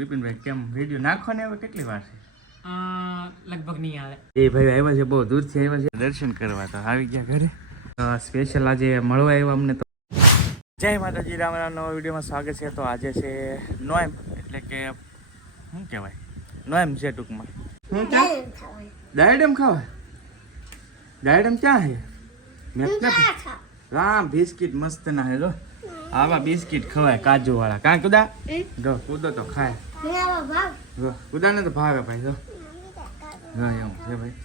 વિપિનભાઈ કેમ વિડીયો નાખો ને હવે કેટલી વાર છે? લગભગ નહીં આવે. એ ભાઈ આવ્યા છે, બહુ દૂરથી આવ્યા છે દર્શન કરવા, તો આવી ગયા ઘરે. સ્પેશિયલ આજે મળવા આવ્યા અમને. તો જય માતાજી, રામ રામ. નવા વિડીયોમાં સ્વાગત છે. તો આજે છે નોએમ, એટલે કે શું કહેવાય, નોએમ છે ટૂંકમાં. શું ડાયડમ ખાવા? ડાયડમ ક્યાં છે? રામ બિસ્કિટ મસ્ત ના હે. જો આવા બિસ્કિટ ખવાય કાજુ વાળા. કાં કુદા જો કૂદો તો ખાય. કુદાને તો ભાવે ભાઈ. જો એવું છે ભાઈ.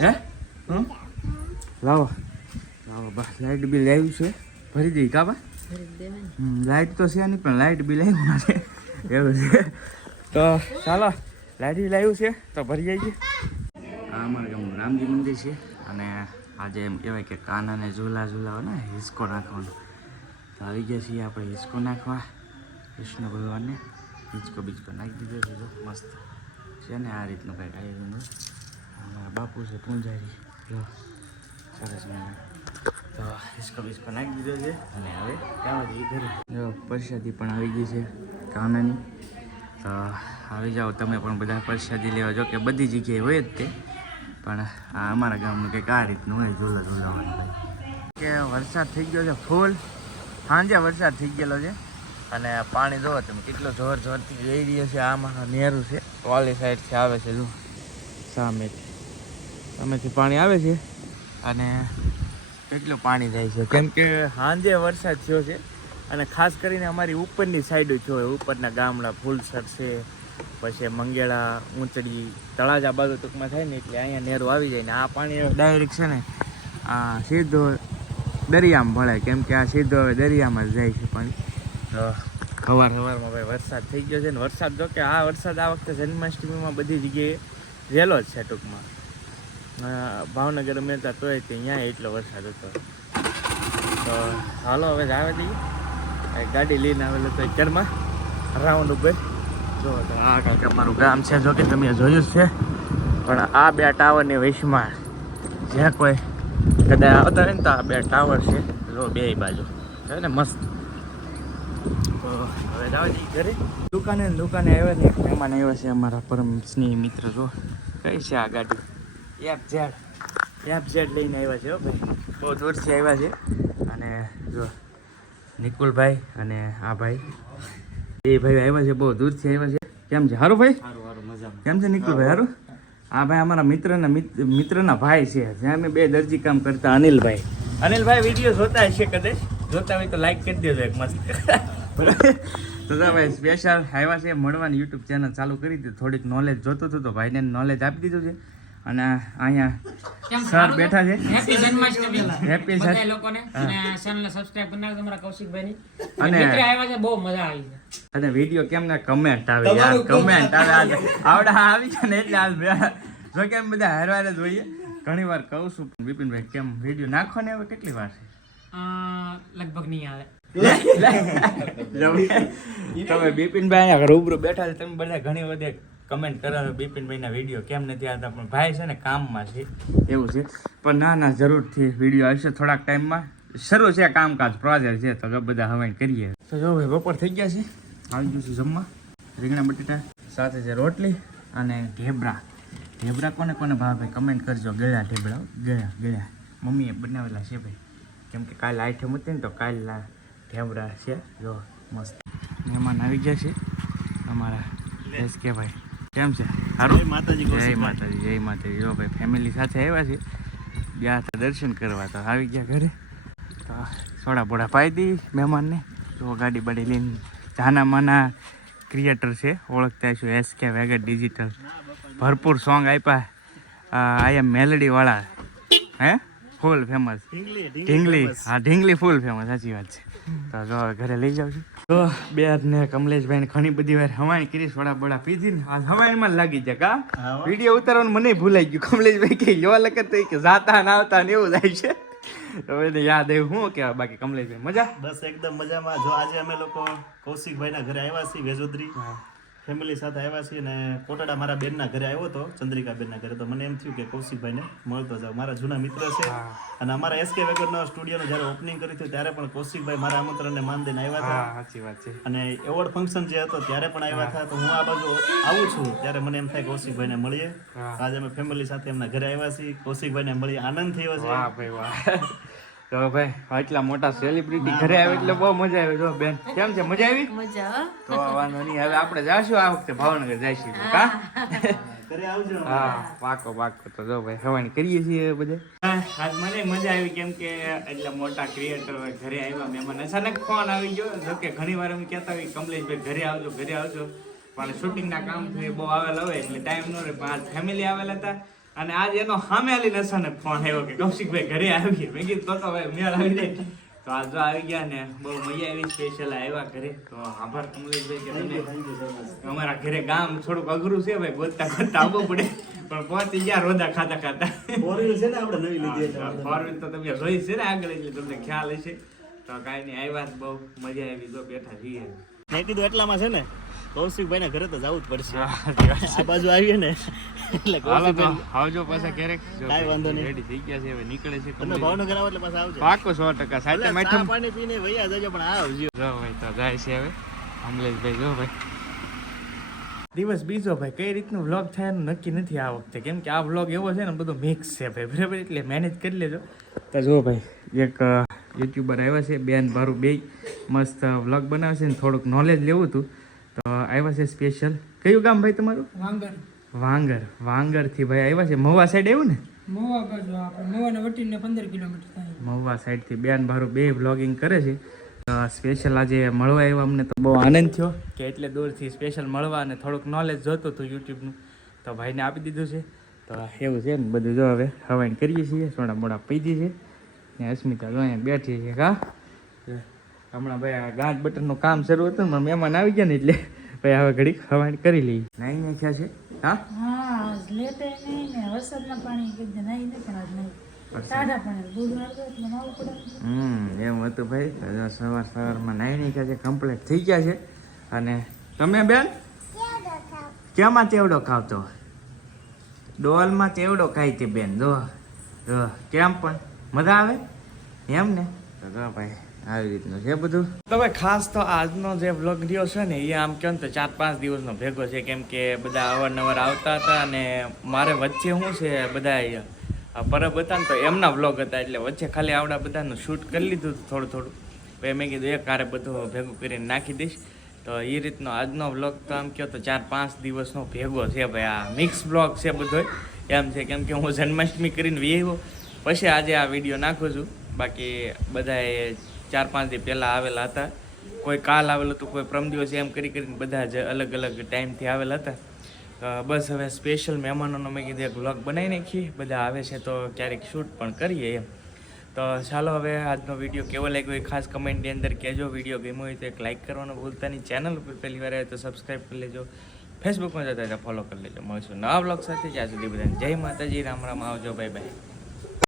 હે લાવો લાવો બસ. લાઇટ બિલ આવ્યું છે, ભરી દઈ કાબા. લાઇટ તો છે નહીં, પણ લાઇટ બિલ આવ્યું મારે એવું છે. તો ચાલો, લાઇટ બિલ આવ્યું છે તો ભરી જઈએ. આ અમારા ગામનું રામજી મંદિર છે, અને આજે એમ કહેવાય કે કાનાને ઝૂલા ઝૂલાવો ને હિસકો નાખવાનો. તો આવી ગયા છીએ આપણે હિસકો નાખવા. કૃષ્ણ ભગવાનને હિંચકો બીચકો નાખી દીધો છે. જો મસ્ત છે ને આ રીતનું કંઈક આયોજન. અમારા બાપુ છે પૂંજારી. જો સરસ મને. તો હિંચકો બીચકો નાખી દીધો છે, અને હવે ક્યાં જઈએ ઘરે. જો પ્રસાદી પણ આવી ગઈ છે કાનાની. તો આવી જાઓ તમે પણ બધા પ્રસાદી લેવા. જો કે બધી જગ્યાએ હોય જ તે, પણ આ અમારા ગામનું કંઈક આ રીતનું હોય ઝૂલા ઝૂલાવાનું. કે વરસાદ થઈ ગયો છે ફૂલ. સાંજે વરસાદ થઈ ગયેલો છે, અને પાણી જોવો તમે કેટલો જોર જોરથી જઈ રહ્યો છે. આ મારા નેરું છે, વાલી સાઈડથી આવે છે. જો સામેથી પાણી આવે છે, અને કેટલું પાણી જાય છે, કેમ કે સાંજે વરસાદ થયો છે. અને ખાસ કરીને અમારી ઉપરની સાઈડ થયો હોય, ઉપરના ગામડા ફૂલસર છે, પછી મંગેળા, ઊંચડી, તળાજા બાજુ ટૂંકમાં થાય ને, એટલે અહીંયા નેરું આવી જાય ને આ પાણી ડાયરેક્ટ છે ને આ સીધો દરિયામાં ભળે, કેમ કે આ સીધો હવે દરિયામાં જ જાય છે પાણી. તો સવારમાં ભાઈ વરસાદ થઈ ગયો છે ને. વરસાદ જો કે આ વરસાદ આ વખતે જન્માષ્ટમીમાં બધી જગ્યાએ રહેલો જ છે ટૂંકમાં. ભાવનગર અમે હતા તોય તે અહીંયા એટલો વરસાદ હતો. તો હાલો હવે જ આવે દઈએ. ગાડી લઈને આવેલો તો ઘરમાં રાઉન્ડ ઉપર. જો તો આ કંઈક અમારું ગામ છે. જો કે તમે જોયું જ છે, પણ આ બે ટાવરની વચમાં જ્યાં કોઈ કદાચ આવતા હોય ને તો આ બે ટાવર છે. જો બે બાજુ છે ને મસ્ત. તો હવે જાવ જઈએ ઘરે. દુકાને આવ્યા ને મહેમાન આવ્યા છે અમારા પરમ સ્નેહી મિત્ર. જો કઈ છે આ ગાડી? એફ ઝેડ લઈને આવ્યા છે. હો ભાઈ, બહુ દૂરથી આવ્યા છે. અને જો નિકુલભાઈ અને આ ભાઈ, એ ભાઈ આવ્યા છે, બહુ દૂરથી આવ્યા છે. કેમ છે? સારું ભાઈ? કેમ છે નિકુલભાઈ? સારું. આ ભાઈ અમારા મિત્રના ભાઈ છે, જ્યાં અમે બે દરજી કામ કરતા. અનિલભાઈ વિડીયો જોતા હશે, કદાચ જોતા હોય તો લાઈક કરી દેજો એક મસ્ત. તો ભાઈ સ્પેશિયલ આવ્યા છે મળવાની. યુટ્યુબ ચેનલ ચાલુ કરી દીધું. થોડીક નોલેજ જોતું હતું તો ભાઈને નોલેજ આપી દીધું છે. અને અહીંયા સર બેઠા છે. હેપી જન્માષ્ટમી. હેપી બધા લોકોને અને ચેનલને સબસ્ક્રાઇબ કરી નાખજો અમારા કૌશિકભાઈની. અને મિત્ર આવ્યા છે, બહુ મજા આવી છે. અને વિડીયો કેમ ને કમેન્ટ આવે યાર, કમેન્ટ આવે. આવડા આવી છે ને એટલે આજ જો કેમ બધા હારવાને જોઈએ. ઘણી વાર કહું છું વિપિનભાઈ કેમ વિડીયો નાખો ને હવે કેટલી વાર છે? લગભગ નહીં આવે. તમે બિપિનભાઈ રૂબરૂ બેઠા છે, તમે બધા ઘણી બધી કમેન્ટ કરાવે બિપિનભાઈના વિડીયો કેમ નથી આવતા, પણ ભાઈ છે ને કામમાં છે એવું છે. પણ ના જરૂરથી વિડીયો આવશે થોડાક ટાઈમમાં. શરૂ છે કામકાજ, પ્રોજેક્ટ છે, તો બધા હવાઈ કરીએ. તો જો ભાઈ બપોર થઈ ગયા છે, આવી ગયું છે જમવા. રીંગણા બટેટા સાથે છે રોટલી અને ઢેબરા કોને કોને ભાવે ભાઈ કમેન્ટ કરજો. ગળ્યા ઢેબરા, ગળ્યા મમ્મીએ બનાવેલા છે ભાઈ, કેમ કે કાલે આઈટમ હતી ને તો કાલના ઢેબરા છે. જો મસ્ત મહેમાન આવી ગયા છે અમારા એસકે ભાઈ. કેમ છે? સારું. જય માતાજી. જો ભાઈ ફેમિલી સાથે આવ્યા છે, ગયા હતા દર્શન કરવા, તો આવી ગયા ઘરે. તો સોડા બોડા પાઈ દી મહેમાનને. જો ગાડી બાડી લઈને જાના માના ક્રિએટર છે, ઓળખતા છું, એસકે વેગર ડિજિટલ. ભરપૂર સોંગ આપ્યા. આઈ એમ મેલેડીવાળા હે ફૂલ ફેમસ. ઢીંગલી, હા ઢીંગલી ફૂલ ફેમસ, સાચી વાત છે. તો જો ઘરે લઈ જાઉં છું. તો બે ને કમલેશભાઈ ઘણી બધી વાર હવાઈ કરી, સોડા બોડા પીધી ને આ હવાઈમાં જ લાગી જાય. કા વિડીયો ઉતારવાનું મને ભૂલાઈ ગયું. કમલેશભાઈ કે યો લખત કે જાતા ને આવતા ને એવું જાય છે. તો એને યાદ આવ્યું. શું કહેવાય બાકી કમલેશભાઈ? મજા? બસ એકદમ મજામાં. જો આજે અમે લોકો કૌશિકભાઈના ઘરે આવ્યા છીએ વેજોદરી. ફેમિલી સાથે આવ્યા છીએ ને કોટડા મારા બેનના ઘરે આવ્યો હતો, ચંદ્રિકા બેનના ઘરે. તો મને એમ થયું કે કૌશિકભાઈને મળતો જાવ. મારા જૂના મિત્ર છે અને અમારા એસકે વેગનના સ્ટુડિયોનું જ્યારે ઓપનિંગ કર્યું હતું ત્યારે પણ કૌશિકભાઈ મારા આમંત્રણને માન દઈને આવ્યા હતા. સાચી વાત છે. અને એવોર્ડ ફંક્શન જે હતો ત્યારે પણ આવ્યા હતા. તો હું આ બાજુ આવું છું ત્યારે મને એમ થાય કૌશિકભાઈને મળીએ. આજે અમે ફેમિલી સાથે એમના ઘરે આવ્યા છીએ. કૌશિકભાઈને મળીએ, આનંદ થયો છે. વાહ ભાઈ વાહ. તો ભાઈ આટલા મોટા સેલિબ્રિટી ઘરે આવે એટલે બહુ મજા આવી. જો બેન કેમ છે, મજા આવી? મજા. તો વાંધો નહીં, હવે આપણે જાશું આ વખતે ભાવનગર જઈશું કા? ઘરે આવજો. હા પાકો પાકો. તો જો ભાઈ હવાણી કરીએ છીએ બધે. આજ મને મજા આવી કેમ કે એટલા મોટા ક્રિએટર ઘરે આવ્યા મહેમાન. અચાનક ફોન આવી ગયો. જો કે ઘણી વાર અમે કહેતા હોય કમલેશભાઈ ઘરે આવજો ઘરે આવજો, પણ શૂટિંગના કામથી બહુ આવેલા હોય એટલે ટાઈમ ન રહે. પણ આજ ફેમિલી આવેલા હતા અને આજ એનો સામે આલી અચાનક ફોન આવ્યો કે કૌશિકભાઈ ઘરે આવી. મેં કીધું તો ભાઈ મેળ આવી જાય. તો આજ જો આવી ગયા ને બહુ મજા આવી. સ્પેશિયલ આવ્યા ઘરે. તો આભાર કમલેશભાઈ કે તમે અમારા ઘરે ગામ થોડુંક અઘરું છે ભાઈ, ગોતતા ગોતતા આવવું પડે પણ પહોંચી ગયા રોદા ખાતા ખાતા. ફોર વ્હીલ છે ને આપણે નવી લીધી એટલે ફોર વ્હીલ તો તમે જોઈ છે ને આગળ એટલે તમને ખ્યાલ હશે. તો કાંઈ નહીં, આવ્યા બહુ મજા આવી. જો બેઠા છીએ. મેં કીધું એટલામાં છે ને કૌશિકભાઈ ના ઘરે તો જવું જ પડશે. આ બાજુ આવીએ ને એટલે કૌશિકભાઈ આવજો પાછા ક્યારેક. કાંઈ વાંધો નહીં. રેડી થઈ ગયા છે, હવે નીકળે છે. તમે ભાવનગર આવો એટલે પાછા આવજો. પાકો 100%. સાથે ચા મેઠમ પાણી પીને વૈયા જજો પણ આવજો. જો ભાઈ તો જાય છે હવે અમલેશભાઈ. જો ભાઈ દિવસ બીજો ભાઈ કઈ રીતનું વ્લોગ થાય એનું નક્કી નથી આ વખતે, કેમ કે આ વ્લોગ એવો છે ને બધો મિક્સ છે ભાઈ, બરાબર? એટલે મેનેજ કરી લેજો. તો જો ભાઈ એક યુટ્યુબર આવ્યા છે બેન ભારું, બે મસ્ત વ્લોગ બનાવે છે ને થોડુંક નોલેજ લેવું હતું તો આવ્યા છે સ્પેશિયલ. કયું ગામ ભાઈ તમારું? વાંગર. વાંગર. વાંગરથી ભાઈ આવ્યા છે. મહુવા સાઈડ આવ્યું ને? મહુવા બાજુ આપણે મહુવાને વટીને 15 કિલોમીટર થાય. મહુવા સાઈડથી બેન ભારું બે વ્લોગિંગ કરે છે. સ્પેશિયલ આજે મળવા આવ્યા અમને તો બહુ આનંદ થયો કે એટલે દૂરથી સ્પેશિયલ મળવા અને થોડુંક નોલેજ જોતું હતું યુટ્યુબનું તો ભાઈને આપી દીધું છે. તો એવું છે ને બધું. જો હવે હવાઈન કરીએ છીએ, સોડા મોડા પીધી છે ને અસ્મિતા જો અહીંયા બેઠી છે. કા હમણાં ભાઈ આ ગાંઠ બટનનું કામ શરૂ હતું ને મહેમાન આવી ગયા ને એટલે ભાઈ હવે ઘડીક હવાઈન કરી લઈએ. નાઈ નાખ્યા છે? હા હા, લેટે નહીં ને વરસાદના પાણી કીધું નહીં ને પણ આજ નહીં. સાડા પાણી બુધવાર તો એટલે નવું પડે. એમ હતું ભાઈ. સવાર સવારમાં નાઈ નાખ્યા છે, કમ્પ્લીટ થઈ ગયા છે. અને તમે બેન કેમાં ચેવડો ખાવતો? ડોલમાં ચેવડો ખાઈ હતી બેન. જો કેમ પણ મજા આવે એમ ને? તો ભાઈ આવી રીતનું છે બધું. તો ભાઈ ખાસ તો આજનો જે વ્લોગ રહ્યો છે ને એ આમ કહો ને તો 4-5 દિવસનો ભેગો છે, કેમ કે બધા અવારનવાર આવતા હતા અને મારે વચ્ચે શું છે બધા પરબ હતા ને તો એમના વ્લોગ હતા એટલે વચ્ચે ખાલી આવડા બધાનું શૂટ કરી લીધું હતું થોડું થોડું. પછી મેં કીધું એક કારે બધું ભેગું કરીને નાખી દઈશ. તો એ રીતનો આજનો વ્લોગ તો આમ કહો તો 4-5 દિવસનો ભેગો છે ભાઈ. આ મિક્સ વ્લોગ છે બધો એમ છે, કેમ કે હું જન્માષ્ટમી કરીને આવ્યો પછી આજે આ વિડીયો નાખું છું. બાકી બધાએ 4-5 દી પહેલાં આવેલા હતા. કોઈ કાલ આવેલું હતું, કોઈ પ્રમ દિવસ, એમ કરીને બધા જ અલગ અલગ ટાઈમથી આવેલા હતા. બસ હવે સ્પેશિયલ મહેમાનોનો મેં કીધું એક વ્લોગ બનાવી નાખીએ. બધા આવે છે તો ક્યારેક શૂટ પણ કરીએ એમ. તો ચાલો હવે આજનો વિડીયો કેવો લાગ્યો એ ખાસ કમેન્ટની અંદર કહેજો. વિડીયો ગમ્યો હોય તો એક લાઇક કરવાનું ભૂલતા નહીં. ચેનલ ઉપર પહેલી વાર આવે તો સબસ્ક્રાઈબ કરી લેજો. ફેસબુકમાં જતા ફોલો કરી લેજો. મળશું નવા વ્લોગ સાથે. જ્યાં સુધી બધાને જય માતાજી, રામ રામ. આવજો, બાય બાય.